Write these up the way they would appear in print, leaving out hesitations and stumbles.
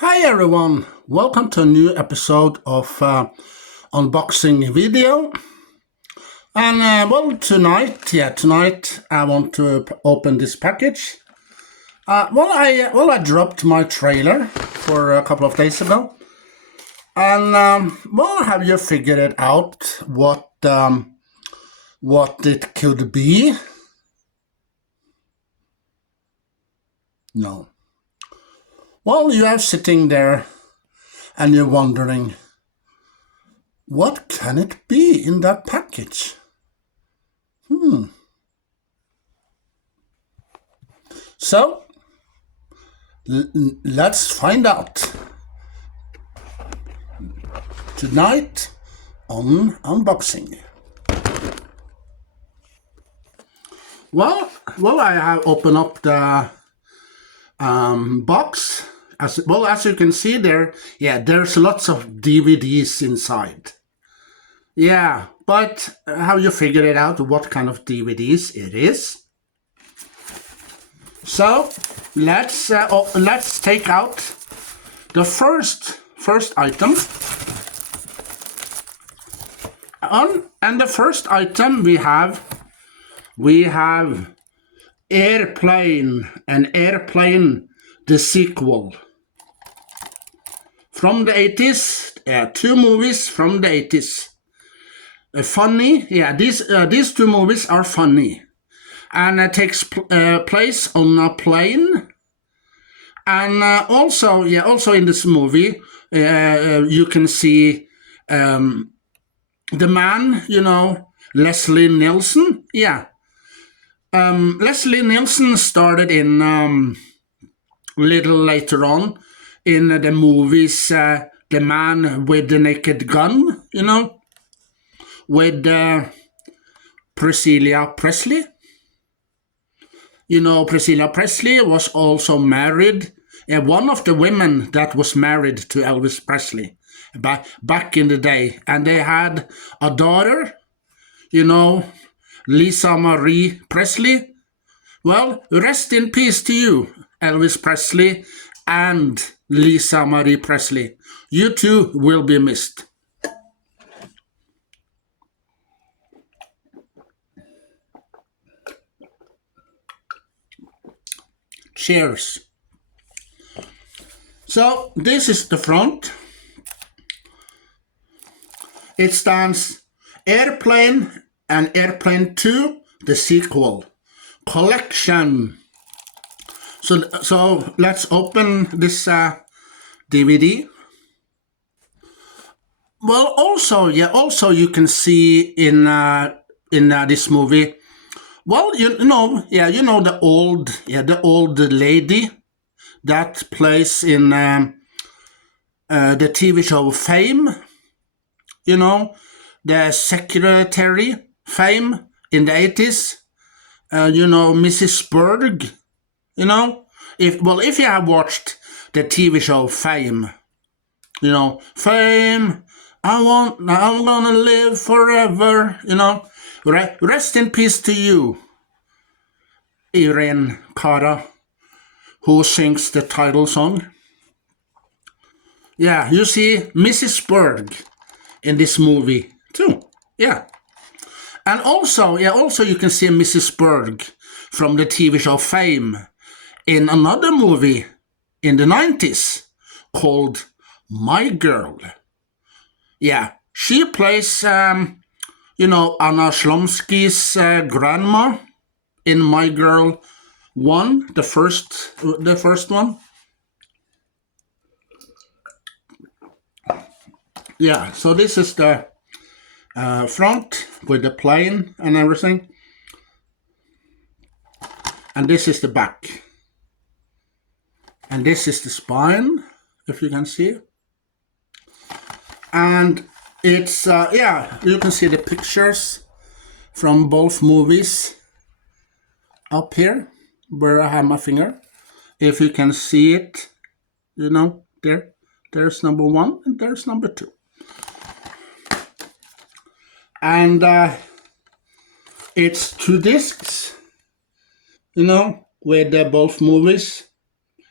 Hi everyone, welcome to a new episode of unboxing video. And tonight I want to open this package. I dropped my trailer for a couple of days ago, and have you figured it out what it could be? No. Well, you are sitting there and you're wondering, what can it be in that package? So, let's find out. Tonight on unboxing. Well, I have opened up the box. As you can see there, there's lots of DVDs inside. Yeah, but have you figured it out what kind of DVDs it is? So let's take out the first item. And the first item we have Airplane, the sequel. From the 80s, two movies from the 80s. Funny, these two movies are funny. And it takes place on a plane. And also in this movie, you can see the man, Leslie Nielsen. Leslie Nielsen started in little later on in the movies The Man with the Naked Gun, with Priscilla Presley. Priscilla Presley was also married, one of the women that was married to Elvis Presley back in the day. And they had a daughter, Lisa Marie Presley. Well, rest in peace to you, Elvis Presley and Lisa Marie Presley. You two will be missed. Cheers. So this is the front. It stands Airplane and Airplane 2, the sequel. Collection. So let's open this DVD. Well, also you can see in this movie. Well, the old lady that plays in the TV show Fame. The secretary Fame in the 80s. Mrs. Berg. If you have watched the TV show Fame, Fame, I'm gonna live forever, Rest in peace to you, Irene Cara, who sings the title song. Yeah, you see Mrs. Berg in this movie too. Yeah. And also you can see Mrs. Berg from the TV show Fame in another movie in the 90s called My Girl. Yeah, she plays, Anna Shlomsky's grandma in My Girl 1, the first one. Yeah, so this is the front with the plane and everything. And this is the back. And this is the spine, if you can see. And it's, you can see the pictures from both movies up here, where I have my finger. If you can see it, there's number 1 and there's number 2. And it's 2 discs, with both movies,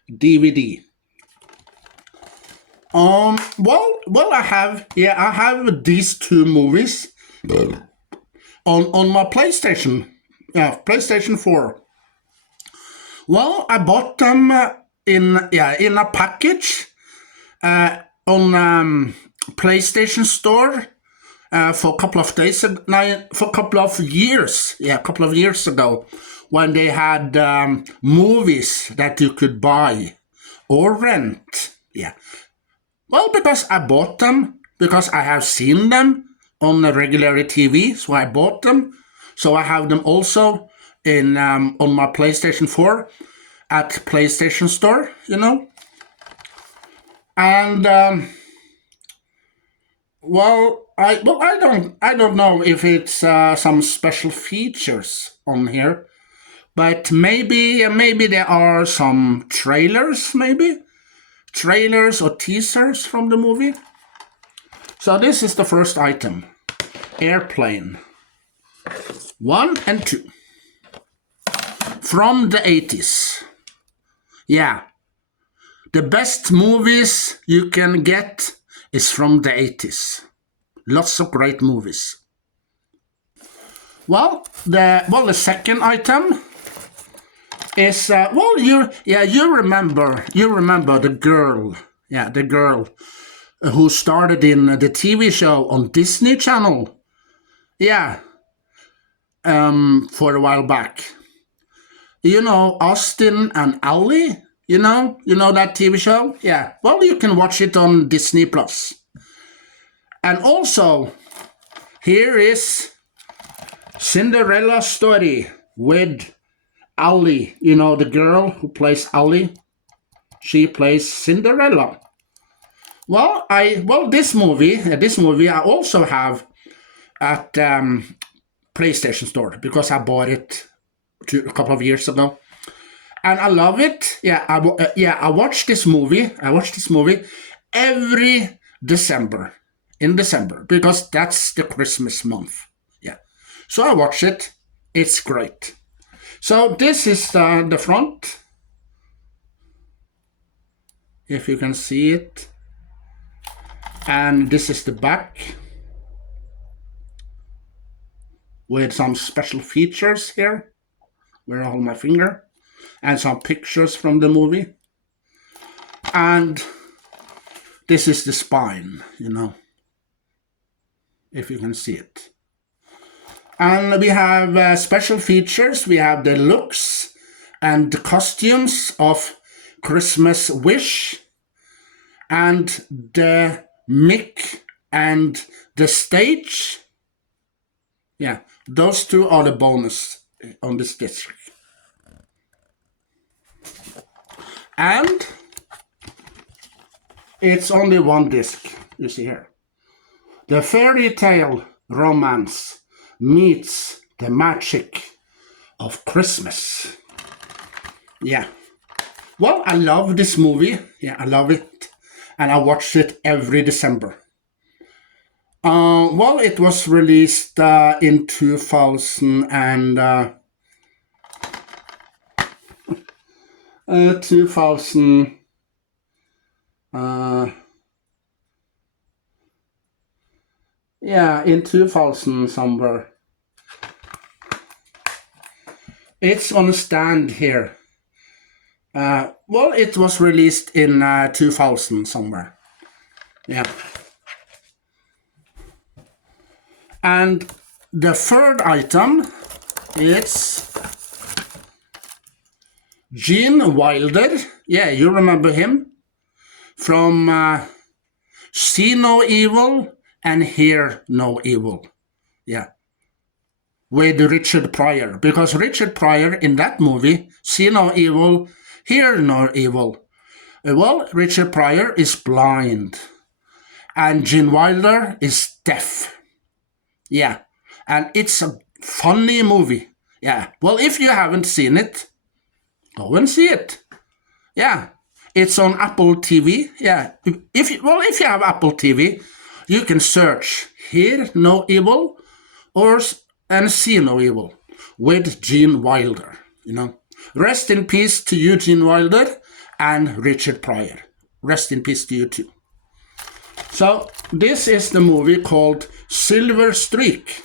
DVD. Well, I have these two movies on my PlayStation. Yeah, PlayStation 4. Well, I bought them in a package on PlayStation Store for a couple of days, for a couple of years. Yeah, a couple of years ago, when they had movies that you could buy or rent. Yeah. Well, because I bought them, because I have seen them on the regular TV, so I bought them. So I have them also in on my PlayStation 4 at PlayStation Store, And I don't know if it's some special features on here, but maybe there are some trailers, trailers or teasers from the movie. So this is the first item, Airplane 1 and 2 from the 80s. Yeah, the best movies you can get is from the 80s. Lots of great movies. Well, the second item is you remember the girl, the girl who started in the TV show on Disney Channel, for a while back. Austin and Ally, you know that TV show? Yeah, well, you can watch it on Disney Plus. And also, here is Cinderella Story with Ally, the girl who plays Ally. She plays Cinderella. Well, this movie I also have at PlayStation Store because I bought it a couple of years ago, and I love it. I watch this movie every December, because that's the Christmas month. Yeah, so I watch it. It's great. So this is the front, if you can see it, and this is the back with some special features here where I hold my finger, and some pictures from the movie. And this is the spine, if you can see it. And we have special features. We have the looks and the costumes of Christmas Wish, and the mic and the stage. Yeah, those two are the bonus on this disc. And it's only one disc, you see here. The fairy tale romance meets the magic of Christmas. Yeah. Well, I love this movie. Yeah, I love it. And I watch it every December. Well, it was released in 2000 and 2000. In 2000 somewhere. It's on a stand here. Well, it was released in 2000 somewhere. Yeah. And the third item is Gene Wilder. Yeah, you remember him from See No Evil and Hear No Evil. Yeah. With Richard Pryor. Because Richard Pryor in that movie, See No Evil, Hear No Evil. Well, Richard Pryor is blind. And Gene Wilder is deaf. Yeah. And it's a funny movie. Yeah. Well, if you haven't seen it, go and see it. Yeah. It's on Apple TV. Yeah. If you have Apple TV, you can search Hear No Evil and See No Evil with Gene Wilder. Rest in peace to you, Gene Wilder, and Richard Pryor. Rest in peace to you too. So this is the movie called Silver Streak.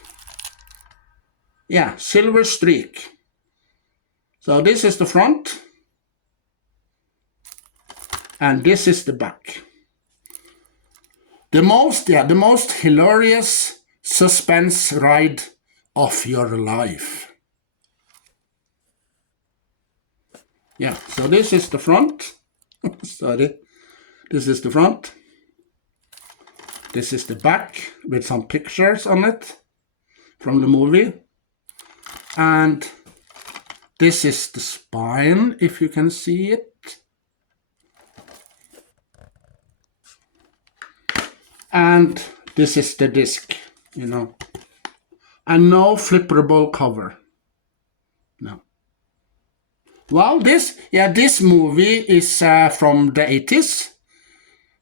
Yeah, Silver Streak. So this is the front. And this is the back. The most hilarious suspense ride of your life. Yeah, so this is the front. Sorry. This is the front. This is the back with some pictures on it from the movie. And this is the spine, if you can see it. And this is the disc, you know. And no flipperable cover. No. Well, this movie is from the 80s.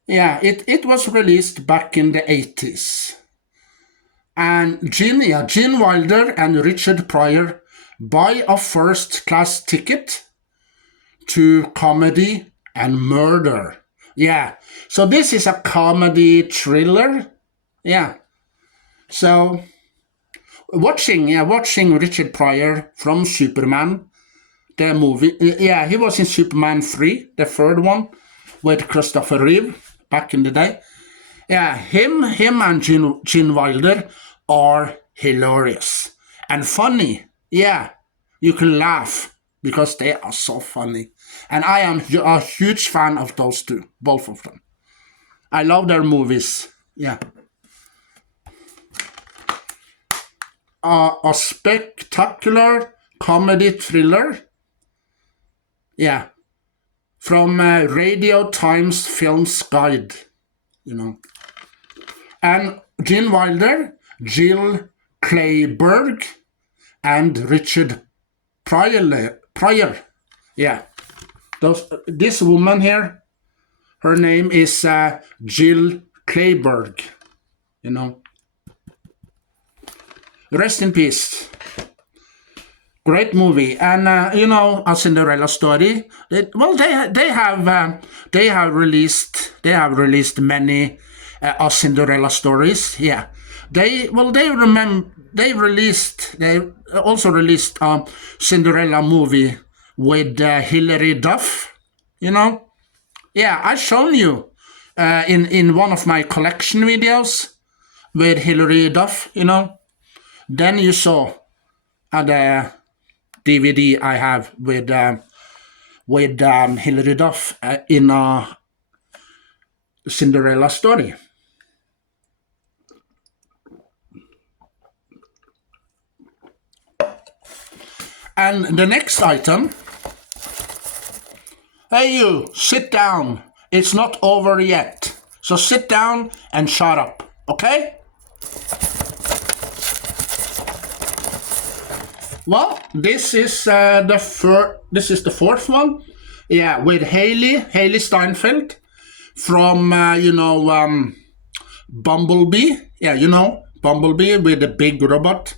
Yeah, it was released back in the 80s. And Gene Wilder and Richard Pryor buy a first-class ticket to comedy and murder. Yeah, so this is a comedy thriller. Yeah, so watching Richard Pryor from Superman, the movie. Yeah, he was in Superman 3, the third one, with Christopher Reeve back in the day. Yeah, him and Gene Wilder are hilarious and funny. Yeah, you can laugh because they are so funny. And I am a huge fan of those two, both of them. I love their movies. Yeah. A spectacular comedy thriller. Yeah. From Radio Times Films Guide, you know. And Gene Wilder, Jill Clayburgh, and Richard Pryor. Yeah. This woman here, her name is Jill Clayburgh, you know. Rest in peace. Great movie. And you know, A Cinderella Story. They have released many A Cinderella stories. Yeah. They also released a Cinderella movie with Hilary Duff, you know. Yeah, I shown you in one of my collection videos with Hilary Duff, you know. Then you saw the DVD I have with Hilary Duff in a Cinderella Story. And the next item. Hey you, sit down. It's not over yet. So sit down and shut up, okay? Well, this is the fourth one. Yeah, with Hailee Steinfeld from Bumblebee. Yeah, you know, Bumblebee with the big robot.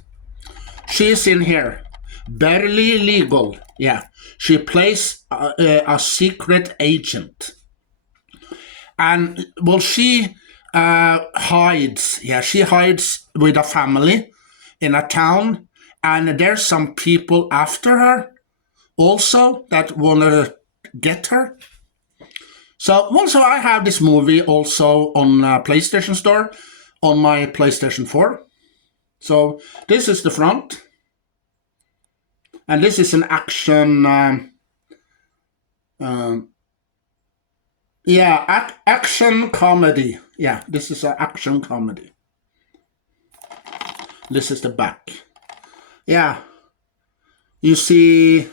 She's in here. Barely Legal. Yeah, she plays a secret agent. And, well, she hides. Yeah, she hides with a family in a town. And there's some people after her also that want to get her. So I have this movie also on PlayStation Store on my PlayStation 4. So this is the front. And this is an action, action comedy. Yeah, this is an action comedy. This is the back. Yeah, you see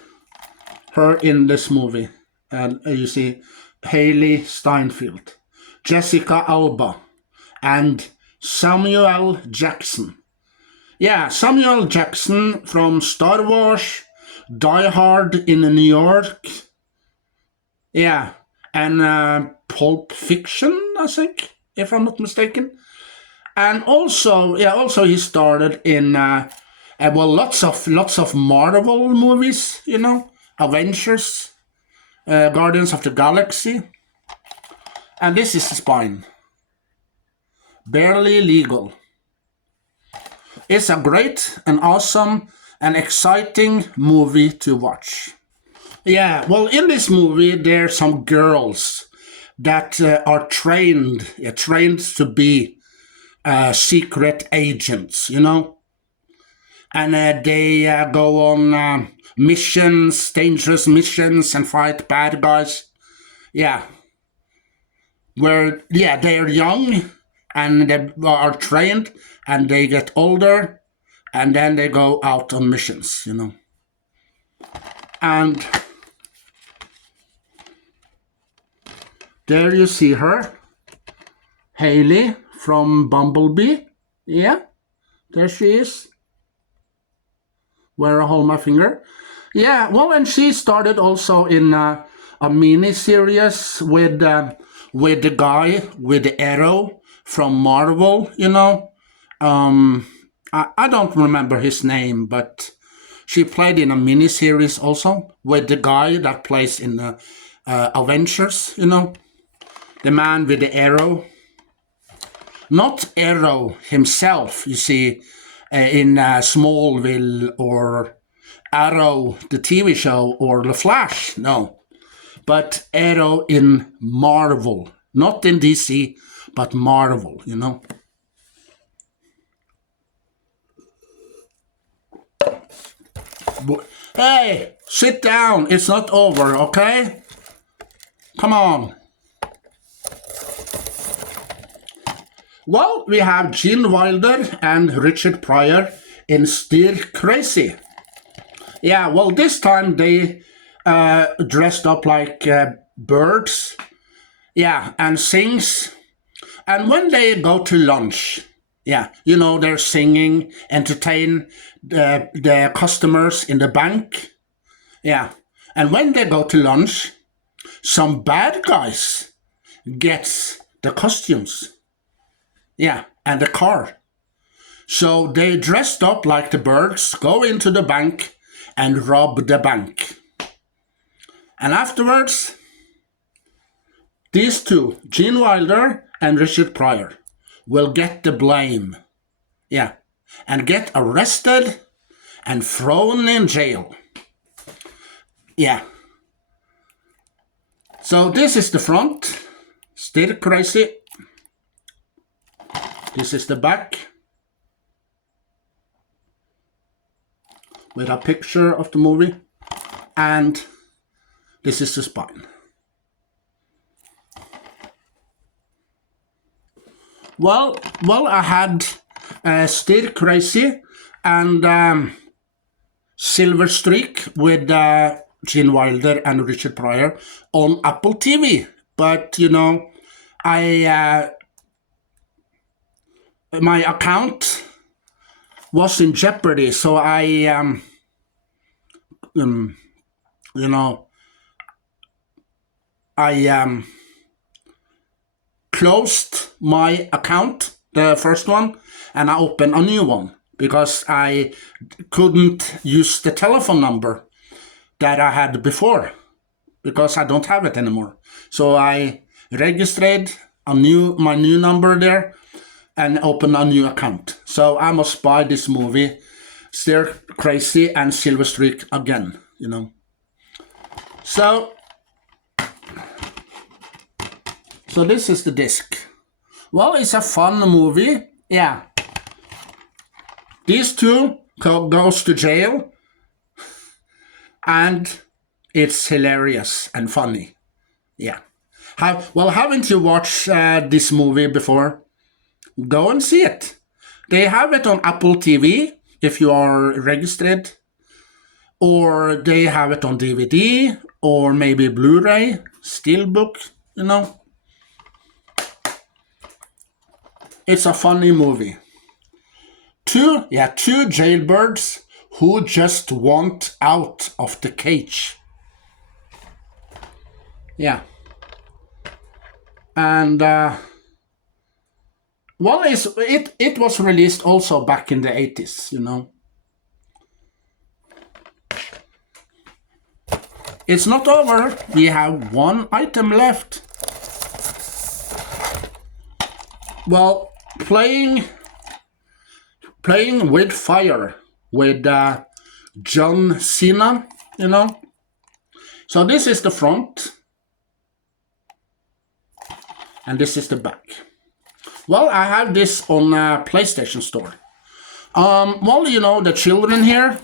her in this movie. And you see Hailee Steinfeld, Jessica Alba, and Samuel Jackson. Yeah, Samuel Jackson from Star Wars, Die Hard in New York. Yeah, and Pulp Fiction, I think, if I'm not mistaken. And also he starred in lots of Marvel movies, you know, Avengers, Guardians of the Galaxy. And this is the spine. Barely Legal. It's a great and awesome and exciting movie to watch. Yeah, well, in this movie, there's some girls that are trained to be secret agents, you know? And they go on missions, dangerous missions, and fight bad guys. Yeah. They're young and they are trained and they get older and then they go out on missions, you know. And there you see her, Hailee from Bumblebee. Yeah, there she is. Where I hold my finger. Yeah, well, and she started also in a mini series with the guy with the arrow from Marvel. You know, I don't remember his name, but she played in a mini series also with the guy that plays in the Avengers. You know, the man with the arrow. Not Arrow himself, you see, in Smallville or Arrow, the TV show, or The Flash, no. But Arrow in Marvel, not in DC, but Marvel, you know. Hey, sit down, it's not over, okay? Come on. Well, we have Gene Wilder and Richard Pryor in Stir Crazy. Yeah, well, this time they dressed up like birds. Yeah, and sings. And when they go to lunch, yeah, you know, they're singing, entertain the customers in the bank. Yeah, and when they go to lunch, some bad guys gets the costumes. Yeah, and the car. So they dressed up like the birds, go into the bank and rob the bank. And afterwards, these two, Gene Wilder and Richard Pryor, will get the blame. Yeah, and get arrested and thrown in jail. Yeah. So this is the front, Stir Crazy. This is the back with a picture of the movie, and this is the spine. Well, I had Stir Crazy and Silver Streak with Gene Wilder and Richard Pryor on Apple TV, but you know, my account was in jeopardy, so I, you know, I closed my account, the first one, and I opened a new one because I couldn't use the telephone number that I had before because I don't have it anymore. So I registered my new number there and open a new account. So I must buy this movie, Stir Crazy and Silver Streak again, you know. So this is the disc. Well, it's a fun movie, yeah. These two goes to jail, and it's hilarious and funny, yeah. Haven't you watched this movie before? Go and see it. They have it on Apple TV if you are registered, or they have it on DVD, or maybe Blu-ray, Steelbook, you know. It's a funny movie. Two jailbirds who just want out of the cage. Yeah. And well, it was released also back in the 80s, you know. It's not over. We have one item left. Well, playing with fire with John Cena, you know. So this is the front, and this is the back. Well, I have this on a PlayStation Store. Well, you know, the children here,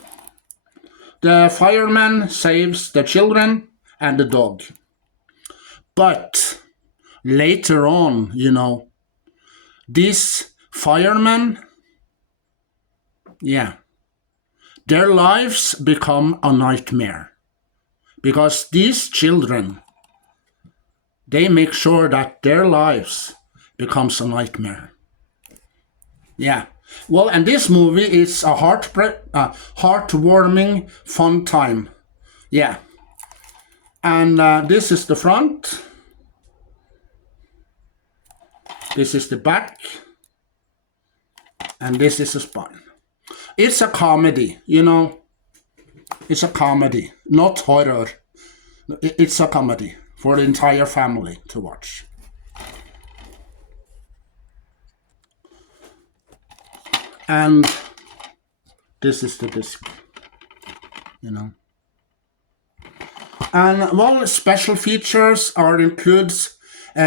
the fireman saves the children and the dog. But later on, you know, these firemen, yeah, their lives become a nightmare. Because these children, they make sure that their lives becomes a nightmare. Yeah. Well, and this movie is a heartwarming, fun time. Yeah. And this is the front. This is the back. And this is the spine. It's a comedy, you know. It's a comedy, not horror. It's a comedy for the entire family to watch. And this is the disc, you know. And well, special features includes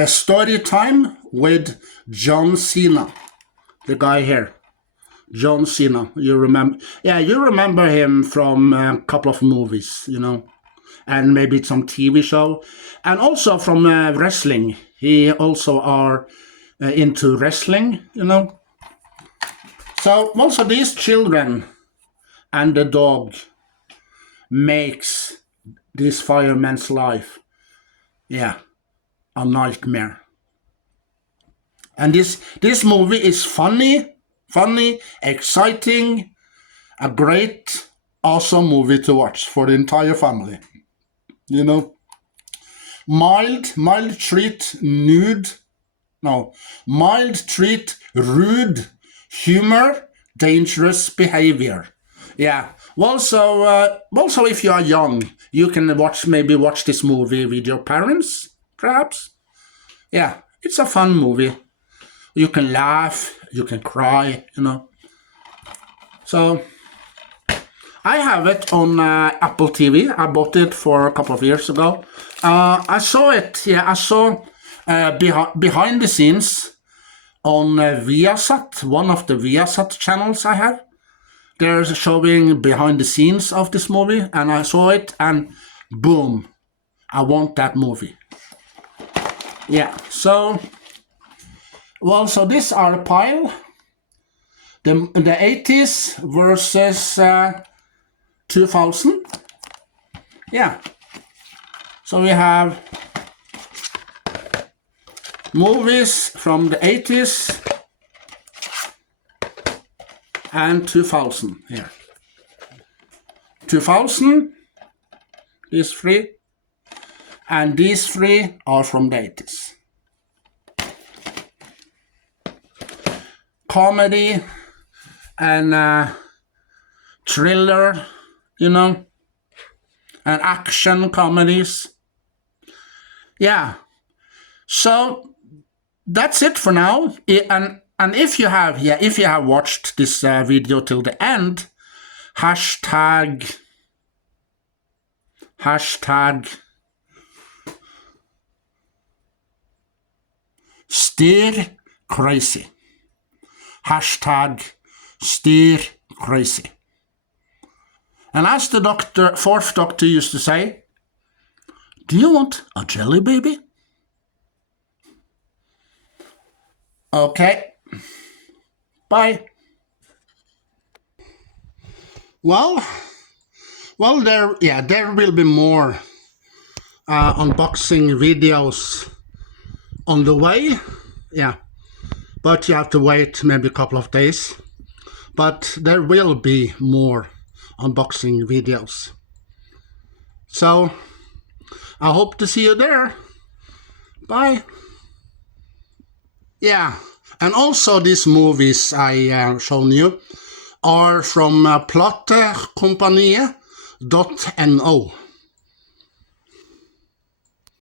story time with John Cena, the guy here. John Cena, you remember? Yeah, you remember him from a couple of movies, you know, and maybe some TV show, and also from wrestling. He also are into wrestling, you know. So also these children and the dog makes this fireman's life, yeah, a nightmare. And this movie is funny, exciting, a great, awesome movie to watch for the entire family. You know, mild treat, rude humor, dangerous behavior. Yeah. Also, if you are young, you can maybe watch this movie with your parents, perhaps. Yeah, it's a fun movie. You can laugh, you can cry, you know. So, I have it on Apple TV. I bought it for a couple of years ago. I saw it, I saw behind the scenes on Viasat, one of the Viasat channels I have. They're showing behind the scenes of this movie, and I saw it, and boom, I want that movie. Yeah, so these are a pile. The 80s versus 2000. Yeah. So we have movies from the 80s and 2000 here. 2000, these three, and these three are from the 80s. Comedy and thriller, you know, and action comedies. Yeah. So that's it for now. And if you have watched this video till the end, hashtag steer crazy. Hashtag steer crazy. And as the fourth doctor used to say, do you want a jelly baby? Okay. Bye. Well, there will be more unboxing videos on the way. Yeah. But you have to wait maybe a couple of days. But there will be more unboxing videos. So, I hope to see you there. Bye. Yeah, and also these movies I shown you are from plottecompagnie.no.